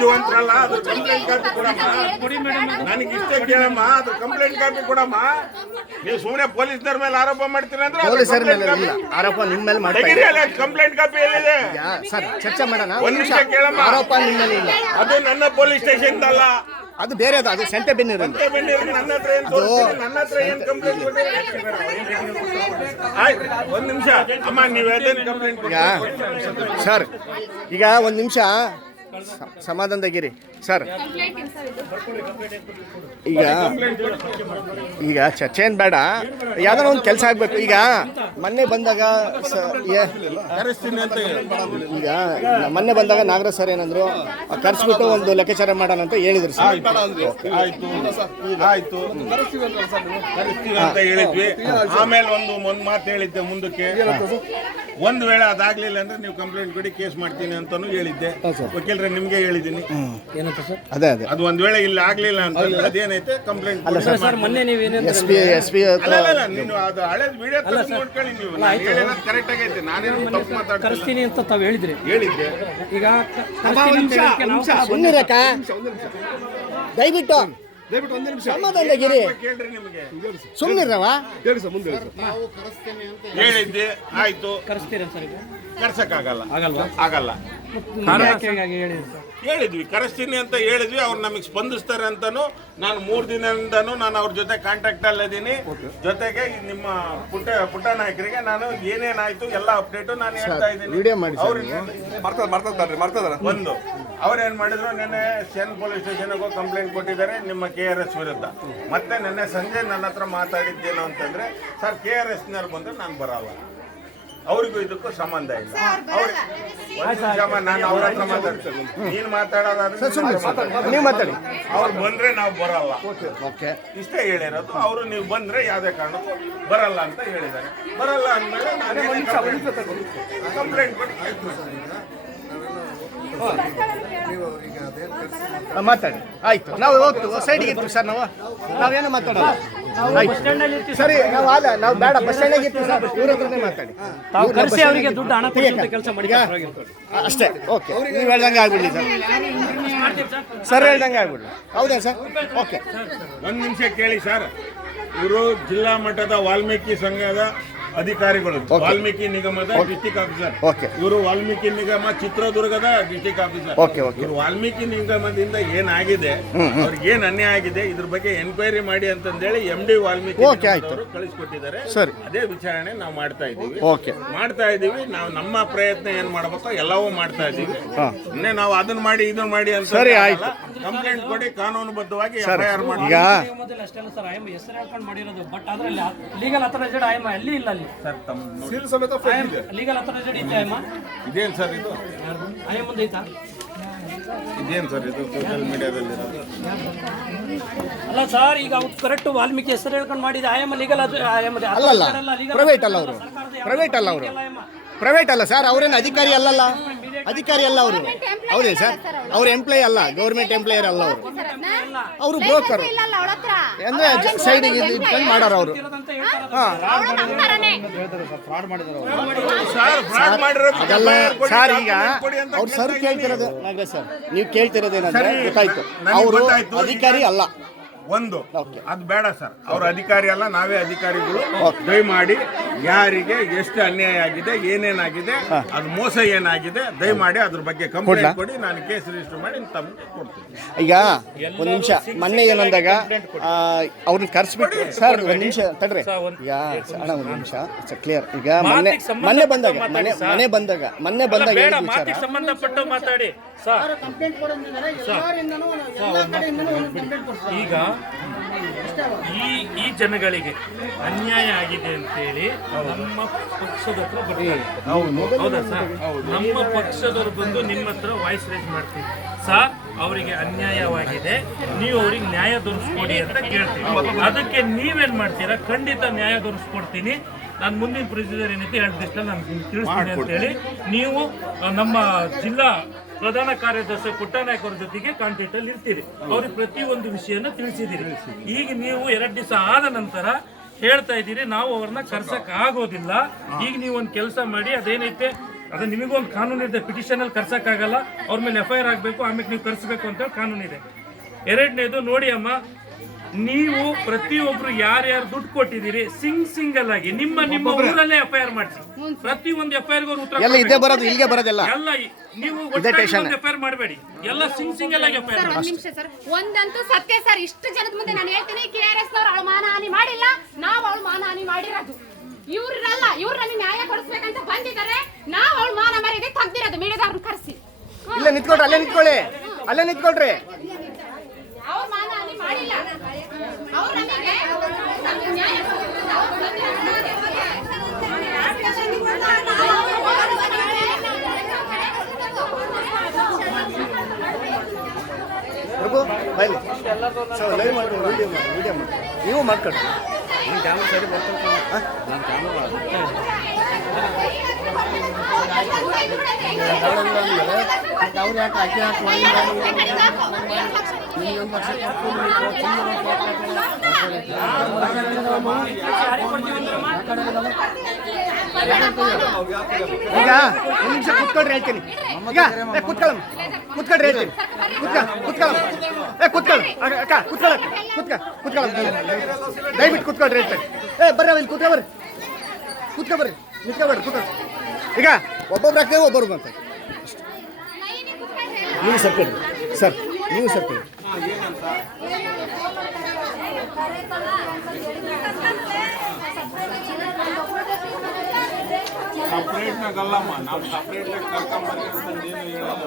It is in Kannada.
ಬುದ್ಧಿವಂತರಲ್ಲ, ಅದು ಕಂಪ್ಲೇಂಟ್ ಕಾಪಿ ಕೊಡಮ್ಮ. ನನಗೆ ಇಷ್ಟೇ ಕೇಳಮ್ಮ, ಅದು ಕಂಪ್ಲೇಂಟ್ ಕಾಪಿ ಕೊಡಮ್ಮ. ನೀವು ಸುಮ್ಮನೆ ಪೊಲೀಸ್ನವ್ರ ಮೇಲೆ ಆರೋಪ ಮಾಡ್ತೀರ ಅಂದ್ರೆ ಪೊಲೀಸರ ಮೇಲೆ ಇಲ್ಲ, ಆರೋಪ ನಿಮ್ಮ ಮೇಲೆ ಮಾಡ್ತಾ ಇದ್ದಾರೆ. ಕಂಪ್ಲೇಂಟ್ ಕಾಪಿ ಎಲ್ಲಿದೆ ಸರ್? ಚರ್ಚೆ ಮಾಡೋಣ. ಒಂದ್ ನಿಮಿಷ ಕೇಳಮ್ಮ. ಆರೋಪ ನಿಮ್ಮ ಮೇಲೆ ಇಲ್ಲ, ಅದು ನನ್ನ ಪೊಲೀಸ್ ಸ್ಟೇಷನ್ ಅಲ್ಲ, ಅದು ಬೇರೆ, ಅದು ಸಂತೆಬೆನ್ನೂರು. ನನ್ನ ಹತ್ರ ಏನ್ ತೋರಿಸ್ತೀರಿ? ನನ್ನ ಹತ್ರ ಏನ್ ಕಂಪ್ಲೇಂಟ್ ಕೊಟ್ಟಿರಿ? ಆಯ್ತು, ಒಂದ್ ನಿಮಿಷ ಅಮ್ಮ, ನೀವು ಅದೇನು ಕಂಪ್ಲೇಂಟ್ ಈಗ ಸರ್, ಈಗ ಒಂದು ನಿಮಿಷ ಸಮಾಧಾನದಾಗಿರಿ ಸರ್. ಈಗ ಚರ್ಚೆ ಏನು ಬೇಡ, ಯಾವ್ದಾರ ಒಂದು ಕೆಲಸ ಆಗಬೇಕು. ಈಗ ಮೊನ್ನೆ ಬಂದಾಗ ಈಗ ಮೊನ್ನೆ ಬಂದಾಗ ನಾಗರಾಜ್ ಸರ್ ಏನಂದ್ರು, ಕರ್ಸ್ಬಿಟ್ಟು ಒಂದು ಲೆಕ್ಕಾಚಾರ ಮಾಡೋಣ ಅಂತ ಹೇಳಿದ್ರು ಸರ್. ಆಯ್ತು ಅಂತ ಹೇಳಿದ್ವಿ. ಆಮೇಲೆ ಒಂದು ಮಾತು ಹೇಳಿದ್ದೆ ಮುಂದಕ್ಕೆ, ಒಂದ್ ವೇಳೆ ಅದಾಗ್ಲಿಲ್ಲ ಅಂದ್ರೆ ನೀವು ಕಂಪ್ಲೇಂಟ್ ಕೊಡಿ, ಕೇಸ್ ಮಾಡ್ತೀನಿ ಅಂತಾನು ಹೇಳಿದ್ದೆ. ವಕೀಲರೇ ನಿಮ್ಗೆ ಹೇಳಿದ್ದೀನಿ ಏನಂತ ಸರ್? ಅದೇ ಅದೇ ಅದು ಒಂದ್ ವೇಳೆ ಇಲ್ಲಿ ಆಗ್ಲಿಲ್ಲ ಅಂತ ಅದೇನೈತೆ ಕಂಪ್ಲೇಂಟ್ ಮೊನ್ನೆ ನೀವು ಎಸ್ ಪಿ ನೀನು ಅದು ಹಳೇದ್ ವಿಡಿಯೋ ನೋಡ್ಕೊಳ್ಳಿ. ನೀವು ಕರೆಕ್ಟ್ ಆಗೈತೆ, ನಾನೇನು ತಪ್ಪು ಮಾತಾಡ್ತೀನಿ ಕರೆಸ್ತೀನಿ ಅಂತ ತಾವು ಹೇಳಿದ್ದೆ. ಈಗ ದಯವಿಟ್ಟು ಸಮಾಧಾನದಾಗಿರಿ, ಕೇಳ್ರಿ. ನಿಮಗೆ ಸುಮ್ಮನಿರವ ಹೇಳಿದ್ದೆ, ಆಯ್ತು. ಕರೆಸ್ತೀರಾ ಸರ್? ಈಗ ಕರ್ಸಕ್ಕಾಗಲ್ಲ, ಆಗಲ್ವಾ? ಆಗಲ್ಲ. ಹೇಳಿದ್ವಿ, ಕರೆಸ್ತೀನಿ ಅಂತ ಹೇಳಿದ್ವಿ. ಅವ್ರು ನಮಗೆ ಸ್ಪಂದಿಸ್ತಾರೆ ಅಂತಾನು ನಾನು 3 ದಿನದಿಂದನೂ ನಾನು ಅವ್ರ ಜೊತೆ ಕಾಂಟ್ಯಾಕ್ಟ್ ಅಲ್ಲಿದ್ದೀನಿ. ಜೊತೆಗೆ ನಿಮ್ಮ ಪುಟ್ಟ ನಾಯಕರಿಗೆ ನಾನು ಏನೇನಾಯ್ತು ಎಲ್ಲ ಅಪ್ಡೇಟು ನಾನು ಹೇಳ್ತಾ ಇದ್ದೀನಿ. ಒಂದು ಅವ್ರೇನ್ ಮಾಡಿದ್ರು, ನೆನ್ನೆ ಸೆನ್ ಪೊಲೀಸ್ ಸ್ಟೇಷನ್ಗೆ ಹೋಗಿ ಕಂಪ್ಲೇಂಟ್ ಕೊಟ್ಟಿದ್ದಾರೆ ನಿಮ್ಮ KRS ವಿರುದ್ಧ. ಮತ್ತೆ ನೆನ್ನೆ ಸಂಜೆ ನನ್ನ ಹತ್ರ ಮಾತಾಡಿದ್ದೇನು ಅಂತಂದ್ರೆ, ಸರ್ KRSನವ್ರು ಬಂದ್ರೆ ನಾನು ಬರಲ್ಲ, ಅವ್ರಿಗೂ ಇದಕ್ಕೂ ಸಂಬಂಧ ಇಲ್ಲ. ನಾನು ಅವ್ರ ಹತ್ರ ಮಾತಾಡ್ತೇನೆ, ನೀನು ಮಾತಾಡೋದಾದ್ರೆ ನೀವು ಮಾತಾಡಿ. ಅವ್ರು ಬಂದ್ರೆ ನಾವು ಬರಲ್ಲ, ಇಷ್ಟೇ ಹೇಳಿರೋದು. ಅವರು ನೀವು ಬಂದ್ರೆ ಯಾವುದೇ ಕಾರಣಕ್ಕೂ ಬರಲ್ಲ ಅಂತ ಹೇಳಿದ್ದಾರೆ. ಬರಲ್ಲ ಅಂದ್ಮೇಲೆ ನಾನು ಕಂಪ್ಲೇಂಟ್ ಕೊಟ್ಟು ಮಾತಾಡಿ. ಆಯ್ತು, ನಾವು ಹೋಗ್ತೀವಿ, ಸೈಡ್ಗೆ ಇರ್ತೀವಿ ಸರ್. ನಾವೇನು ಮಾತಾಡೋಣ. ಸರಿ, ನಾವು ಬೇಡ, ಬಸ್ ಸ್ಟ್ಯಾಂಡ್ ಇರ್ತೀವಿ ಸರ್. ಇವ್ರ ಹತ್ರನೇ ಮಾತಾಡಿ. ಅವರಿಗೆ ದುಡ್ಡು ಹಣ ಕೆಲಸ ಮಾಡಿ ಅಷ್ಟೇ. ಓಕೆ, ನೀವು ಹೇಳ್ದಂಗೆ ಆಗ್ಬಿಡ್ಲಿ ಸರ್. ಸರ್ ಹೇಳ್ದಂಗೆ ಆಗ್ಬಿಡ್ಲಿ. ಹೌದಾ ಸರ್? ಓಕೆ, ಒಂದು ನಿಮಿಷ ಕೇಳಿ ಸರ್. ಇವರು ಜಿಲ್ಲಾ ಮಟ್ಟದ ವಾಲ್ಮೀಕಿ ಸಂಘದ ಅಧಿಕಾರಿಗಳು, ವಾಲ್ಮೀಕಿ ನಿಗಮದ ಡಿಸ್ಟಿಕ್ ಆಫೀಸರ್. ಇವರು ವಾಲ್ಮೀಕಿ ನಿಗಮ ಚಿತ್ರದುರ್ಗದ ಡಿಸ್ಟಿಕ್ ಆಫೀಸರ್. ಇವರು ವಾಲ್ಮೀಕಿ ನಿಗಮದಿಂದ ಏನಾಗಿದೆ, ಅವ್ರಿಗೆ ಏನ್ ಅನ್ಯಾಯ ಆಗಿದೆ, ಇದ್ರ ಬಗ್ಗೆ ಎನ್ಕ್ವೈರಿ ಮಾಡಿ ಅಂತಂದೇಳಿ MD ವಾಲ್ಮೀಕಿ ಅವರು ಕಳಿಸ್ಕೊಟ್ಟಿದ್ದಾರೆ. ಅದೇ ವಿಚಾರಣೆ ನಾವು ಮಾಡ್ತಾ ಇದೀವಿ. ನಾವು ನಮ್ಮ ಪ್ರಯತ್ನ ಏನ್ ಮಾಡ್ಬೇಕೋ ಎಲ್ಲವೂ ಮಾಡ್ತಾ ಇದೀವಿ. ಸುಮ್ಮನೆ ನಾವು ಅದನ್ನ ಮಾಡಿ ಇದನ್ನ ಮಾಡಿ ಅಂತ ಕಂಪ್ಲೇಂಟ್ ಕೊಡಿ, ಕಾನೂನುಬದ್ಧವಾಗಿ FIR ಮಾಡಿ. ಲೀಗಲ್ ಅಥರೈಸ್ಡ್ ಆಯಮ್ಮ ಎಲ್ಲಿ ಇಲ್ಲ ಸರ್. ಲೀಗಲ್ ಅಥರೈಸ್ಡ್ ಇದೆ ಆಯಮ್ಮ. ಇದೇನು ಸರ್ ಇದು? ಆಯಮ್ಮ ಮುಂದೆ ಐತಾ? ಇದೇನು ಸರ್ ಇದು ಸೋಷಿಯಲ್ ಮೀಡಿಯಾದಲ್ಲಿ? ಅಲ್ಲ ಸರ್, ಈಗ ಅವ್ರು ಕರೆಕ್ಟ್ ವಾಲ್ಮೀಕಿ ಹೆಸರು ಹೇಳ್ಕೊಂಡು ಮಾಡಿದ ಆಯಮ್ಮ ಲೀಗಲ್ ಅಲ್ಲಲ್ಲ, ಪ್ರೈವೇಟ್ ಅಲ್ಲ ಅವರು. ಪ್ರೈವೇಟ್ ಅಲ್ಲ ಸರ್, ಅವ್ರೇನು ಅಧಿಕಾರಿ ಅಲ್ಲಲ್ಲ. ಅಧಿಕಾರಿ ಅಲ್ಲ ಅವರು. ಹೌದೇ ಸರ್? ಅವ್ರ ಎಂಪ್ಲಾಯ್ ಅಲ್ಲ, ಗೌರ್ಮೆಂಟ್ ಎಂಪ್ಲಾಯರ್ ಅಲ್ಲ ಅವರು. ಅವರು ಬ್ರೋಕರ್ ಅಂದ್ರೆ ಸೈಡಿಗೆ ಇಟ್ಕೊಂಡು ಮಾಡೋರು ಅವರು. ಅದಲ್ಲ ಸರ್. ಈಗ ಅವ್ರು ಸರ್ ಕೇಳ್ತಿರೋದು, ನಾಗರಾಜ್ ಸರ್ ನೀವು ಕೇಳ್ತಿರೋದೇನಂದ್ರೆ ಗೊತ್ತಾಯ್ತು, ಅವರು ಅಧಿಕಾರಿ ಅಲ್ಲ. ಒಂದು ಅದು ಬೇಡ ಸರ್, ಅವ್ರ ಅಧಿಕಾರಿ ಅಲ್ಲ, ನಾವೇ ಅಧಿಕಾರಿಗಳು. ದಯಮಾಡಿ ಯಾರಿಗೆ ಎಷ್ಟು ಅನ್ಯಾಯ ಆಗಿದೆ, ಏನೇನಾಗಿದೆ, ಅದು ಮೋಸ ಏನಾಗಿದೆ, ದಯಮಾಡಿ ಅದ್ರ ಬಗ್ಗೆ ಕಂಪ್ಲೇಂಟ್ ಕೊಡಿ. ನಾನು ಕೇಸ್ ರಿಜಿಸ್ಟರ್ ಮಾಡಿ ತಮಗೆ ಕೊಡ್ತೀನಿ. ಈಗ ಒಂದು ನಿಮಿಷ, ಮೊನ್ನೆ ಏನಂದಾಗ ಅವ್ರನ್ನ ಕರ್ಸ್ಬಿಟ್ಟು ಸರ್, ಒಂದು ನಿಮಿಷ ತಡ್ರಿ. ಈಗ ಅಣ್ಣ ಒಂದು ನಿಮಿಷ, ಕ್ಲಿಯರ್. ಈಗ ಮೊನ್ನೆ ಬಂದಾಗ ಸಂಬಂಧಪಟ್ಟ ಮಾತಾಡಿ ಈಗ ಈ ಜನಗಳಿಗೆ ಅನ್ಯಾಯ ಆಗಿದೆ ಅಂತೇಳಿ ನಮ್ಮ ಪಕ್ಷದ ಹತ್ರ ಬರ್ತಾರೆ. ಹೌದಾ ಸರ್? ನಮ್ಮ ಪಕ್ಷದವ್ರು ಬಂದು ನಿಮ್ಮ ಹತ್ರ ವಾಯ್ಸ್ ರೈಸ್ ಮಾಡ್ತೀವಿ. ಸರ್, ಅವರಿಗೆ ಅನ್ಯಾಯವಾಗಿದೆ, ನೀವು ಅವ್ರಿಗೆ ನ್ಯಾಯ ದೊರಕಿಸ್ಕೊಡಿ ಅಂತ ಕೇಳ್ತೀವಿ. ಅದಕ್ಕೆ ನೀವೇನ್ ಮಾಡ್ತೀರಾ? ಖಂಡಿತ ನ್ಯಾಯ ದೊರಕಿಸ್ಕೊಡ್ತೀನಿ, ನಾನು ಮುಂದಿನ ಪ್ರೊಸೀಜರ್ ಏನೈತಿ 2 ದಿವಸ ನಾನು ತಿಳಿಸ್ತೀನಿ ಅಂತೇಳಿ ನೀವು ನಮ್ಮ ಜಿಲ್ಲಾ ಪ್ರಧಾನ ಕಾರ್ಯದರ್ಶಿ ಪುಟ್ಟನಾಯಕ್ ಅವ್ರ ಜೊತೆಗೆ ಕಾಂಟ್ಯಾಕ್ಟ್ ಅಲ್ಲಿ ಇರ್ತೀರಿ. ಅವ್ರಿಗೆ ಪ್ರತಿಯೊಂದು ವಿಷಯನ ತಿಳಿಸಿದಿರಿ. ಈಗ ನೀವು 2 ದಿವಸ ಆದ ನಂತರ ಹೇಳ್ತಾ ಇದ್ದೀರಿ ನಾವು ಅವ್ರನ್ನ ಕರ್ಸಕ್ ಆಗೋದಿಲ್ಲ. ಈಗ ನೀವು ಒಂದು ಕೆಲಸ ಮಾಡಿ, ಅದೇನೈತೆ ಅದು ನಿಮಗೂ ಒಂದು ಕಾನೂನು ಇದೆ, ಪಿಟಿಷನಲ್ಲಿ ಕರ್ಸಕ್ಕಾಗಲ್ಲ, ಅವ್ರ ಮೇಲೆ FIR ಆಗಬೇಕು, ಆಮೇಲೆ ನೀವು ಕರ್ಸಬೇಕು ಅಂತ ಕಾನೂನು ಇದೆ. ಎರಡನೇದು ನೋಡಿ ಅಮ್ಮ, ನೀವು ಪ್ರತಿಯೊಬ್ರು ಯಾರ್ಯಾರು ದುಡ್ಡು ಕೊಟ್ಟಿದ್ದೀರಿ ಸಿಂಗಲ್ ಆಗಿ ನಿಮ್ಮ ಊರಲ್ಲೇ FIR ಮಾಡಿಸಿ. ಪ್ರತಿಯೊಂದು FIR ಗೂ ಉತ್ತರ ಎಲ್ಲ ಇದೇ ಬರೋದು, ಇಲ್ಲಿಗೆ ಬರೋದೆಲ್ಲ ಎಲ್ಲ ನೀವು FIR ಮಾಡಬೇಡಿ, ಎಲ್ಲ ಸಿಂಗಲ್ ಆಗಿ FIR ಮಾಡಿ. ಒಂದ್ ನಿಮಿಷ ಸರ್, ಒಂದಂತೂ ಸತ್ಯ ಸರ್, ಇಷ್ಟು ಜನದ ಮುಂದೆ ನಾನು ಹೇಳ್ತೀನಿ, KRS ನವರು ಅವಳು ಮಾನಹಾನಿ ಮಾಡಿಲ್ಲ, ನಾವು ಅವಳು ಮಾನಹಾನಿ ಮಾಡಿರೋದು. ಇವ್ರಲ್ಲ, ಇವ್ರು ನಮಗೆ ನ್ಯಾಯ ಕೊಡಿಸ್ಬೇಕಂತ ಬಂದಿದ್ದಾರೆ, ನಾವು ಅವಳು ಮಾನ ಮರ್ಯಾದೆ ತೆಗ್ದಿರೋದು. ಮೀಡಿಯಾದವ್ರನ್ನ ಕರೆಸಿ ಇಲ್ಲ ನಿಂತ್ಕೊಳ್ರಿ, ಅಲ್ಲೇ ನಿಂತ್ಕೊಳ್ಳಿ, ಅಲ್ಲೇ ನಿಂತ್ಕೊಳ್ರಿ. ಅವ್ರು ಮಾನಹಾನಿ ಮಾಡಿಲ್ಲ, ಅವ್ರು ನಮಗೆ ನ್ಯಾಯ ಕೊಡಿಸ್ಬೇಕು, ಅವ್ರು ಬಂದಿರೋದು. ಪ್ರಭು ಬೈಲಿ ಲೈವ್ ಮಾಡಿ, ವಿಡಿಯೋ ಮಾಡಿ, ನೀವು ಮಾಡ್ಕೊಳ್ರಿ. ಅವ್ರು ಯಾಕೆ ಅಕ್ಕಿ ಹಾಕಿ ಈಗ ಒಂದು ನಿಮಿಷ ಕುತ್ಕೊಳ್ರಿ ಹೇಳ್ತೀನಿ. ಈಗ ಕುತ್ಕೊಳ್ರಿ ಹೇಳ್ತೀನಿ. ಅಕ್ಕ ಕುತ್ಕೊಳ್ಳ ದಯವಿಟ್ಟು ಕುತ್ಕೊಳ್ರಿ ಹೇಳ್ತೀನಿ. ಬರ್ರಿ ಇಲ್ಲಿ ಕುತ್ಕೊಬರ್ರಿ, ನಿಂತ್ಕೊಬೇಡ್ರಿ, ಕುತ್ಕೊಳ್ರಿ. ಈಗ ಒಬ್ಬೊಬ್ರು ಹಾಕ್ತೇವೆ, ಒಬ್ಬರು ಅಂತ ನೀವು ಸರ್ಕೊಳ್ಳಿ ಸರ್, ನೀವು ಸರ್ಕೊಳ್ಳಿ. ಸಪ್ರೇಟ್ನಾಗಲ್ಲಮ್ಮ, ನಾವು ಸಪ್ರೇಟ್ನಾಗ ಕರ್ಕೊಂಬರ್ರಿ ಅಂತ ಏನು ಹೇಳಲ್ಲ.